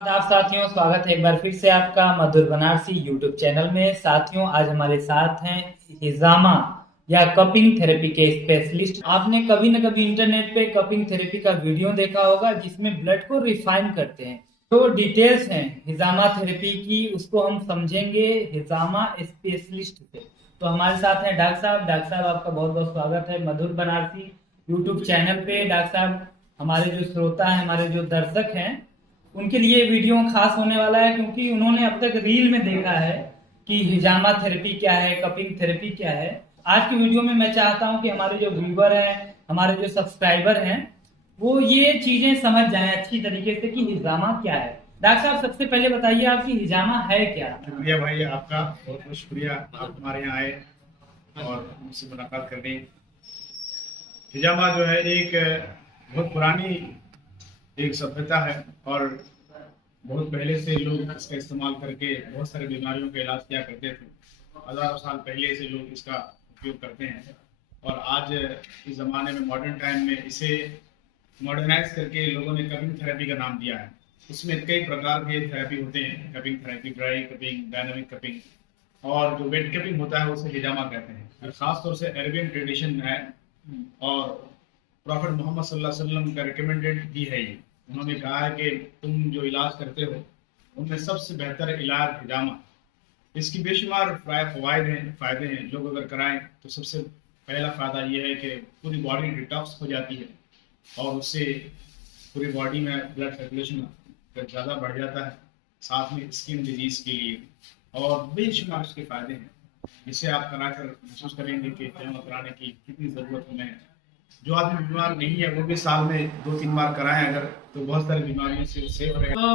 आप साथियों, स्वागत है एक बार फिर से आपका मधुर बनारसी यूट्यूब चैनल में। साथियों, आज हमारे साथ हैं हिजामा या कपिंग थेरेपी के स्पेशलिस्ट। आपने कभी न कभी इंटरनेट पे कपिंग थेरेपी का वीडियो देखा होगा जिसमें ब्लड को रिफाइन करते हैं। तो डिटेल्स हैं हिजामा थेरेपी की, उसको हम समझेंगे हिजामा स्पेशलिस्ट से। तो हमारे साथ हैं डॉक्टर साहब। डॉक्टर साहब, आपका बहुत बहुत स्वागत है मधुर बनारसी यूट्यूब चैनल पे। डॉक्टर साहब, हमारे जो श्रोता हैं, हमारे जो दर्शक हैं, उनके लिए वीडियो खास होने वाला है क्योंकि उन्होंने अब तक रील में देखा है कि हिजामा थेरेपी क्या है, कपिंग थेरेपी क्या है। आज की वीडियो में मैं चाहता हूं कि हमारे जो व्यूवर हैं, हमारे जो सब्सक्राइबर हैं, वो ये चीजें समझ जाएं अच्छी तरीके से कि हिजामा क्या है। डॉक्टर साहब, सबसे पहले बताइए आपकी हिजामा है क्या। शुक्रिया भाई, आपका बहुत बहुत शुक्रिया। आप हमारे यहाँ आए और मुझसे मुलाकात करने। हिजामा जो है एक बहुत पुरानी एक सभ्यता है और बहुत पहले से लोग इसका इस्तेमाल करके बहुत सारी बीमारियों का इलाज किया करते थे। हजारों साल पहले से लोग इसका उपयोग करते हैं और आज इस ज़माने में मॉडर्न टाइम में इसे मॉडर्नाइज करके लोगों ने कपिंग थेरेपी का नाम दिया है। इसमें कई प्रकार के थेरेपी होते हैं, cupping therapy, dry cupping, dynamic cupping, और जो वेट कपिंग होता है उसे हिजामा कहते हैं। ये खास तौर से अरेबियन ट्रेडिशन है और प्रॉफिट मोहम्मद सल्लल्लाहु अलैहि वसल्लम का रिकमेंडेड भी है। ये उन्होंने कहा है कि तुम जो इलाज करते हो उनमें सबसे बेहतर इलाज हिजामा। इसकी बेशुमार फायदे हैं। लोग अगर कराएं तो सबसे पहला फायदा ये है कि पूरी बॉडी डिटॉक्स हो जाती है और उससे पूरी बॉडी में ब्लड सर्कुलेशन ज़्यादा बढ़ जाता है। साथ में स्किन डिजीज के लिए और बेशुमार उसके फायदे हैं, जिससे आप कराकर महसूस करेंगे कि हिजामा कराने की कितनी ज़रूरत हमें है। जो आदमी बीमार नहीं है वो भी साल में 2-3 बार कराएं अगर, तो बहुत सारी बीमारियों से सेफ रहेगा। तो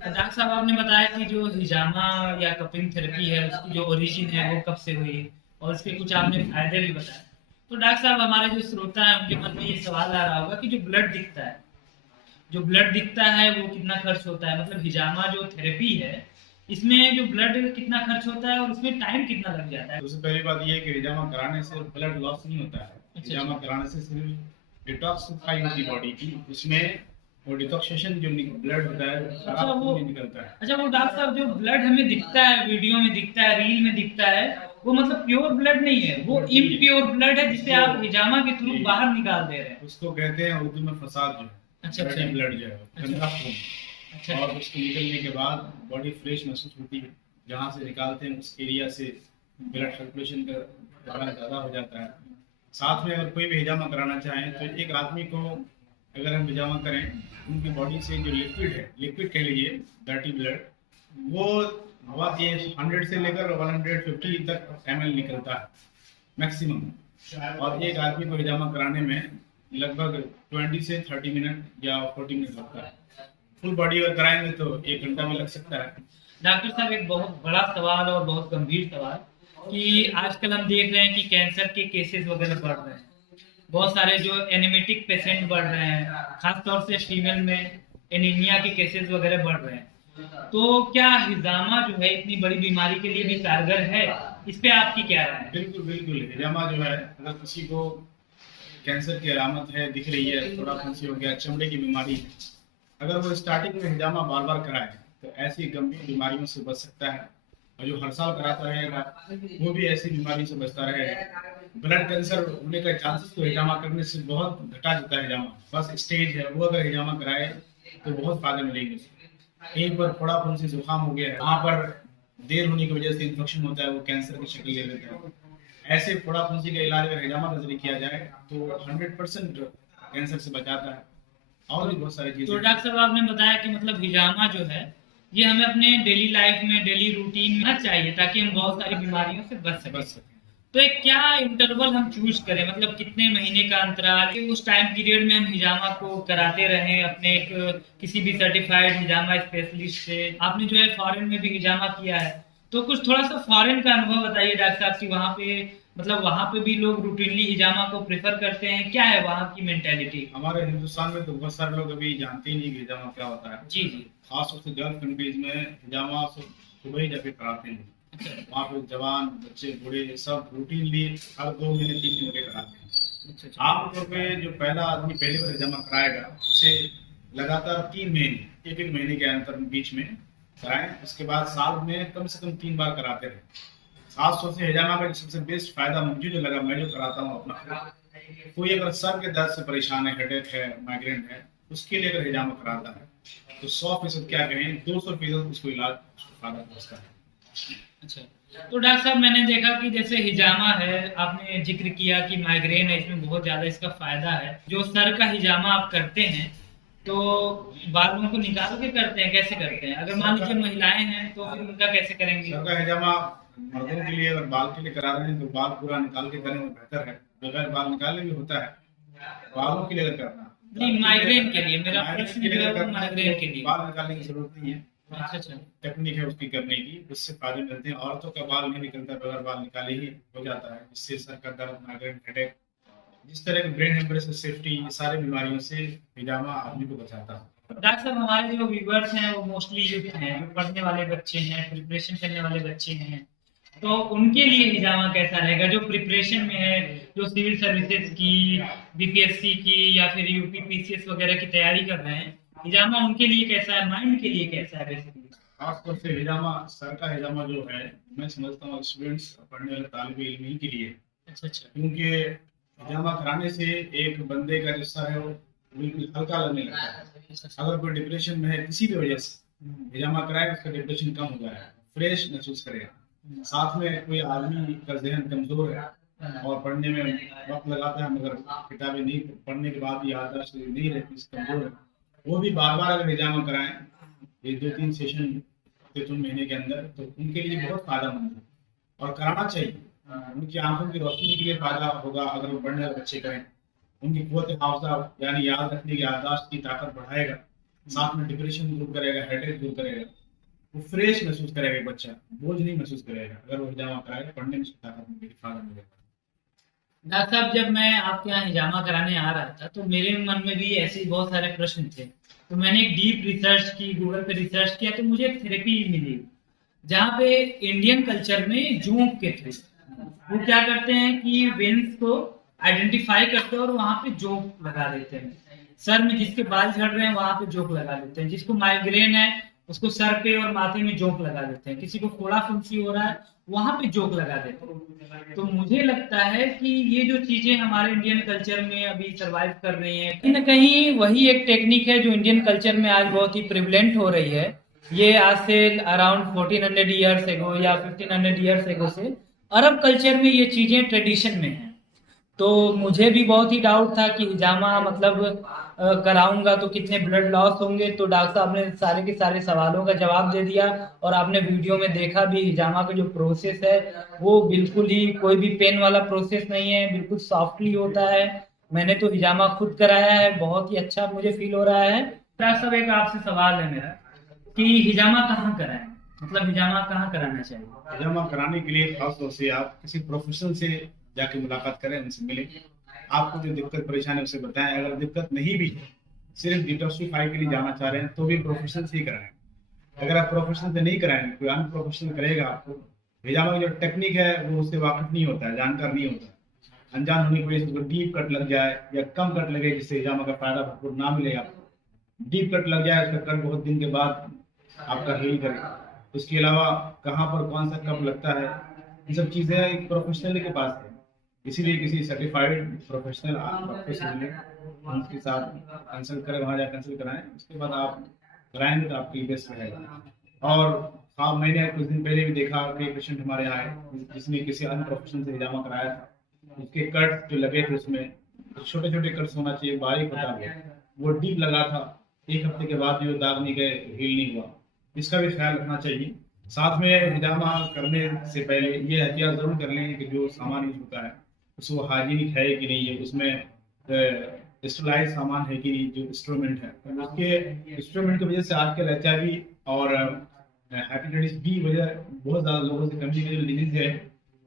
डॉक्टर साहब, आपने बताया कि जो हिजामा या कपिंग थेरेपी है उसकी जो ओरिजिन है वो कब से हुई है और उसके कुछ आपने फायदे भी बताए। तो डॉक्टर साहब, हमारे जो श्रोता हैं उनके मन में ये सवाल आ रहा होगा कि जो ब्लड दिखता है, जो ब्लड दिखता है वो कितना खर्च होता है, मतलब हिजामा जो थेरेपी है इसमें जो ब्लड कितना खर्च होता है और उसमें टाइम कितना लग जाता है। सबसे पहली बात यह है कि हिजामा कराने से ब्लड लॉस नहीं होता है। अच्छा हिजामा अच्छा। कराने से सिर्फ डिटॉक्सिफाई होती बॉडी की, उसमें वो डिटॉक्सिएशन जो ब्लड होता है अच्छा खराब वो नहीं निकलता है। अच्छा, वो डॉक्टर साहब, जो ब्लड हमें दिखता है, वीडियो में दिखता है, रील में दिखता है, वो मतलब प्योर ब्लड नहीं है, वो इम्प्योर ब्लड है जिसे आप हिजामा के थ्रू बाहर निकाल दे रहे हैं। उसको कहते हैं उर्दू में फसाद, जो है अच्छा अच्छा। ब्लड जो है गंदा खून। अच्छा और उसको निकलने के बाद बॉडी फ्रेश महसूस होती है। जहाँ से निकालते हैं उस एरिया से ब्लड सर्कुलेशन का दौरान ज़्यादा हो जाता है। साथ में अगर कोई भी हिजामा कराना चाहें तो एक आदमी को अगर हम हिजामा करें, उनकी बॉडी से जो लिक्विड है, लिक्विड कह लीजिए, डर्टी ब्लड, वो हवा ये 100 से लेकर 150 तक ml निकलता है मैक्सिमम। और एक आदमी को हिजामा कराने में लगभग 20 से 30 मिनट या 40 मिनट लगता है। फुल बॉडी अगर कराएंगे तो 1 घंटा भी लग सकता है। डॉक्टर साहब, एक बहुत बड़ा सवाल और बहुत गंभीर सवाल कि आजकल हम देख रहे हैं कि कैंसर के केसेस वगैरह बढ़ रहे हैं, बहुत सारे जो एनीमिटिक पेशेंट बढ़ रहे हैं, खास तौर से फीमेल में एनीमिया के केसेस वगैरह बढ़ रहे हैं। तो क्या हिजामा जो है इतनी बड़ी बीमारी के लिए भी कारगर है? इस पे आपकी क्या राय है? बिल्कुल बिल्कुल, हिजामा जो है अगर किसी को कैंसर की अलामत है, दिख रही है, थोड़ा फंसी हो गया, चमड़े की बीमारी है, अगर वो स्टार्टिंग में हिजामा बार बार कराए तो ऐसी गंभीर बीमारियों से बच सकता है। और जो हर साल कराता रहेगा वो भी ऐसी बीमारी से बचता रहेगा। ब्लड कैंसर होने का चांसेस तो हिजामा करने से बहुत घटा जाता है। हिजामा बस स्टेज है, वो अगर हिजामा कराए तो बहुत फायदे मिलेंगे उसको। कहीं पर फोड़ा फुंसी जुकाम हो गया है, वहाँ पर देर होने की वजह से इन्फेक्शन होता है, वो कैंसर की शक्ल ले लेता है। ऐसे फोड़ा फुंसी का इलाज अगर हिजामा के जरिए किया जाए तो 100% कैंसर से बचाता है। और भी बहुत सारी चीजें। तो डॉक्टर साहब, आपने बताया कि मतलब हिजामा जो है ये हमें अपने डेली लाइफ में, डेली रूटीन में चाहिए ताकि हम बहुत सारी बीमारियों से बच सकें। तो एक क्या इंटरवल हम चूज करें, मतलब कितने महीने का अंतराल कि उस टाइम पीरियड में हम हिजामा को कराते रहें अपने एक किसी भी सर्टिफाइड हिजामा स्पेशलिस्ट से? आपने जो है फॉरेन में भी हिजामा किया है, तो कुछ थोड़ा सा फॉरेन का अनुभव बताइए डॉक्टर साहब कि वहाँ पे, मतलब वहाँ पे भी लोग रूटीनली हिजामा को प्रेफर करते हैं, क्या है वहाँ की मेंटेलिटी? हमारे हिंदुस्तान में तो बहुत सारे लोग अभी जानते ही नहीं कि हिजामा क्या होता है। जी जी। खास तौर से गल्फ कंट्रीज में हिजामा सुबह ही जाके कराते हैं। वहाँ पे जवान, बच्चे, बूढ़े सब रूटीनली हर 2 महीने 3 महीने कराते हैं। आमतौर पे जो पहला आदमी पहली बार हिजामा कराएगा उसे लगातार 3 महीने एक महीने के अंतर बीच में कराएं। उसके बाद साल में कम से कम 3 बार कराते रहे। खासतौर से हिजामा का सबसे बेस्ट फायदा मुझे जो लगा, मैं जो कराता हूँ अपना, कोई अगर सर के दर्द से परेशान है, हेडेक है, माइग्रेन है, उसके लिए अगर हिजामा कराता है तो 100% क्या कहें, 200% उसको इलाज, उसको फायदा पहुंचता है। अच्छा, तो डॉक्टर साहब मैंने देखा कि जैसे हिजामा है, आपने जिक्र किया कि माइग्रेन है, इसमें बहुत ज्यादा इसका फायदा है। जो सर का हिजामा आप करते हैं तो बालों को निकाल के करते हैं, कैसे करते हैं? अगर मान लीजिए महिलाएं हैं तो फिर उनका कैसे करेंगे? सर का हिजामा मर्दों के लिए अगर बाल के लिए करा रहे हैं तो बाल पूरा निकाल के करें तो बेहतर है। बगैर बाल निकाले भी होता है, बालों के लिए अगर करना, नहीं, माइग्रेन के लिए मेरा माइग्रेन प्रश्न के जो लिए है अगर वो करना है माइग्रेन तो के लिए। बाल निकालने की जरूरत नहीं है। अच्छा अच्छा। टेक्निक है उसकी करने की, उससे फायदे मिलते हैं। औरतों का बाल नहीं निकलता, बगैर बाल निकाले ही हो जाता है, जिससे सर का दर्द, माइग्रेन, हेडेक, जिस तरह के ब्रेन हेमरेज, सेफ्टी, ये सारी बीमारियों से हिजामा आदमी को बचाता है। डॉक्टर साहब हमारे जो व्यूवर्स हैं वो मोस्टली यूथ हैं, जो पढ़ने वाले बच्चे हैं, प्रिपरेशन करने वाले बच्चे हैं, तो उनके लिए हिजामा कैसा रहेगा? जो प्रिपरेशन में है, जो सिविल सर्विसेज की, बीपीएससी की या फिर यूपी पीसीएस वगैरह की तैयारी कर रहे हैं, हिजामा उनके लिए कैसा है, माइंड के लिए कैसा है बेसिकली? खासतौर से हिजामा, सर का हिजामा जो है, मैं समझता हूँ स्टूडेंट्स, पढ़ने वाले तालिब इल्म ही के लिए। अच्छा अच्छा। क्योंकि हिजामा कराने से एक बंदे का जो सर है वो बिल्कुल हल्का लगने लगता है। अगर कोई डिप्रेशन में है किसी भी वजह से, हिजामा कराए उसका डिप्रेशन कम हो जाएगा, फ्रेश महसूस करेगा। साथ में कोई आदमी का जहन कमजोर है और पढ़ने में वक्त लगाता है मगर किताबें नहीं पढ़ने के बाद याददाश्त नहीं रहती, कमजोर है, वो भी बार बार अगर हिजामा कराएं, ये 2-3 सेशन 2-3 महीने के अंदर, तो उनके लिए बहुत फायदेमंद है और कराना चाहिए। उनकी आंखों की रोशनी के लिए फायदा होगा अगर वो पढ़ने वाले बच्चे करें। उनकी कुव्वत हाफजा यानी याद रखने की याददाश्त की ताकत बढ़ाएगा, साथ में डिप्रेशन दूर करेगा, हेडेक दूर करेगा, वो फ्रेश महसूस करेगा, बच्चा बोझ नहीं महसूस करेगा अगर वो हिजामा कराएगा, पढ़ने में उसकी ताकत मिलेगी, फायदा मिलेगा। डॉक्टर साहब जब मैं आपके यहाँ हिजामा कराने आ रहा था तो मेरे मन में भी ऐसे ही बहुत सारे प्रश्न थे, तो मैंने एक डीप रिसर्च की, गूगल पे रिसर्च किया, तो मुझे एक थेरेपी मिली जहाँ पे इंडियन कल्चर में जोंक के थ्रू वो क्या करते हैं कि वेन्स को आइडेंटिफाई करते हैं और वहां पे जोक लगा देते हैं। सर में जिसके बाल झड़ रहे हैं वहां पे जोक लगा देते हैं, जिसको माइग्रेन है उसको सर पे और माथे में जोक लगा देते हैं, किसी को फोड़ा फुंसी हो रहा है वहां पे जोक लगा देते हैं। तो मुझे लगता है कि ये जो चीजें हमारे इंडियन कल्चर में अभी सरवाइव कर रही हैं, कहीं ना कहीं वही एक टेक्निक है जो इंडियन कल्चर में आज बहुत ही प्रिवलेंट हो रही है। ये आज से अराउंड 1400 ईयर्स एगो या 1500 ईयर्स एगो से अरब कल्चर में ये चीजें ट्रेडिशन में हैं। तो मुझे भी बहुत ही डाउट था कि हिजामा मतलब कराऊंगा तो कितने ब्लड लॉस होंगे, तो डॉक्टर साहब ने सारे के सारे सवालों का जवाब दे दिया और आपने वीडियो में देखा भी हिजामा का जो प्रोसेस है वो बिल्कुल ही कोई भी पेन वाला प्रोसेस नहीं है, बिल्कुल सॉफ्टली होता है। मैंने तो हिजामा खुद कराया है, बहुत ही अच्छा मुझे फील हो रहा है। डॉक्टर साहब एक आपसे सवाल है मेरा कि हिजामा कहाँ कराएं, मतलब हिजामा कहाँ कराना चाहिए? हिजामा कराने के लिए खासतौर से आप किसी प्रोफेशनल से जाके मुलाकात करें, उनसे मिलें, आपको जो दिक्कत परेशानी उसे बताएं। अगर दिक्कत नहीं भी है, सिर्फ डिटॉक्सिफाई के लिए जाना चाह रहे हैं तो भी प्रोफेशनल से ही कराएं। अगर आप प्रोफेशनल से नहीं कराएंगे, कोई अनप्रोफेशनल करेगा आपको, हिजामा की जो टेक्निक है वो उससे वाकिफ नहीं होता है, जानकार नहीं होता, अनजान होने की वजह से डीप कट लग जाए या कम कट लगे जिससे हिजामा का फायदा भरपूर ना मिले आपको। डीप कट लग जाए, उसका कट बहुत दिन के बाद आपका हील करे। उसके अलावा कहाँ पर कौन सा कब लगता है, ये सब चीज़ें एक प्रोफेशनल के पास है, इसीलिए किसी सर्टिफाइड प्रोफेशनल डॉक्टर से मिलें, उनके साथ कंसल्ट करें, वहाँ जाकर कंसल्ट कराएं, उसके बाद आप कराएंगे तो आपके लिए बेस्ट रहेगा। और हाँ, मैंने कुछ दिन पहले भी देखा कि एक पेशेंट हमारे यहाँ आए जिसने किसी अन्य प्रोफेशन से हिजामा कराया था, उसके कट जो लगे थे उसमें छोटे छोटे कट्स होना चाहिए, बारीक होता है, वो डीप लगा था, 1 हफ्ते के बाद भी वो दाग नहीं गए, हील नहीं हुआ। इसका भी ख्याल रखना चाहिए। साथ में हिजामा करने से पहले ये एहतियात जरूर कर लें कि जो सामान यूज होता है उसको हाइजीनिक है कि नहीं है, उसमें स्टरलाइज सामान है कि नहीं, जो इंस्ट्रूमेंट है, तो उसके इंस्ट्रूमेंट की वजह से आजकल HIV और हेपेटाइटिस बी वजह बहुत ज़्यादा लोगों से कम्युनिकेबल डिजीज है,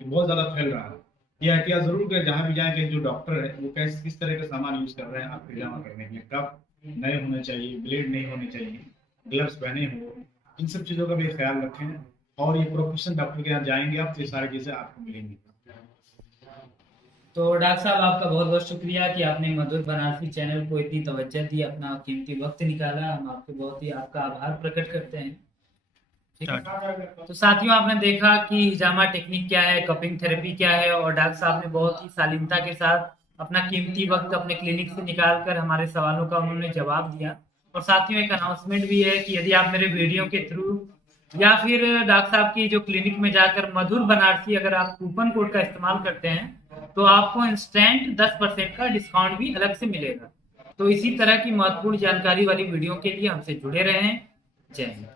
बहुत ज़्यादा फैल रहा है। ये एहतियात जरूर करें जहाँ भी जाएं कि जो डॉक्टर है वो किस तरह का सामान यूज कर रहे हैं आपको हिजामा करने के लिए, कब नए होने चाहिए, ब्लेड नहीं होने चाहिए, ग्लव्स पहने हो, इन सब चीज़ों का भी ख्याल रखें। और ये प्रोफेशनल डॉक्टर के यहाँ जाएंगे आप तो ये सारी चीज़ें आपको मिलेंगी। तो डॉक्टर साहब आपका बहुत बहुत शुक्रिया कि आपने मधुर बनारसी चैनल को इतनी तवज्जो दी, अपना कीमती वक्त निकाला। हम आपके बहुत ही आपका आभार प्रकट करते हैं। ठीक है। तो साथियों, आपने देखा कि हिजामा टेक्निक क्या है, कपिंग थेरेपी क्या है, और डॉक्टर साहब ने बहुत ही शालीनता के साथ अपना कीमती वक्त अपने क्लिनिक से निकाल कर हमारे सवालों का उन्होंने जवाब दिया। और साथियों, एक अनाउंसमेंट भी है कि यदि आप मेरे वीडियो के थ्रू या फिर डॉक्टर साहब की जो क्लिनिक में जाकर मधुर बनारसी अगर आप कूपन कोड का इस्तेमाल करते हैं तो आपको इंस्टेंट 10% का डिस्काउंट भी अलग से मिलेगा। तो इसी तरह की महत्वपूर्ण जानकारी वाली वीडियो के लिए हमसे जुड़े रहें। जय हिंद।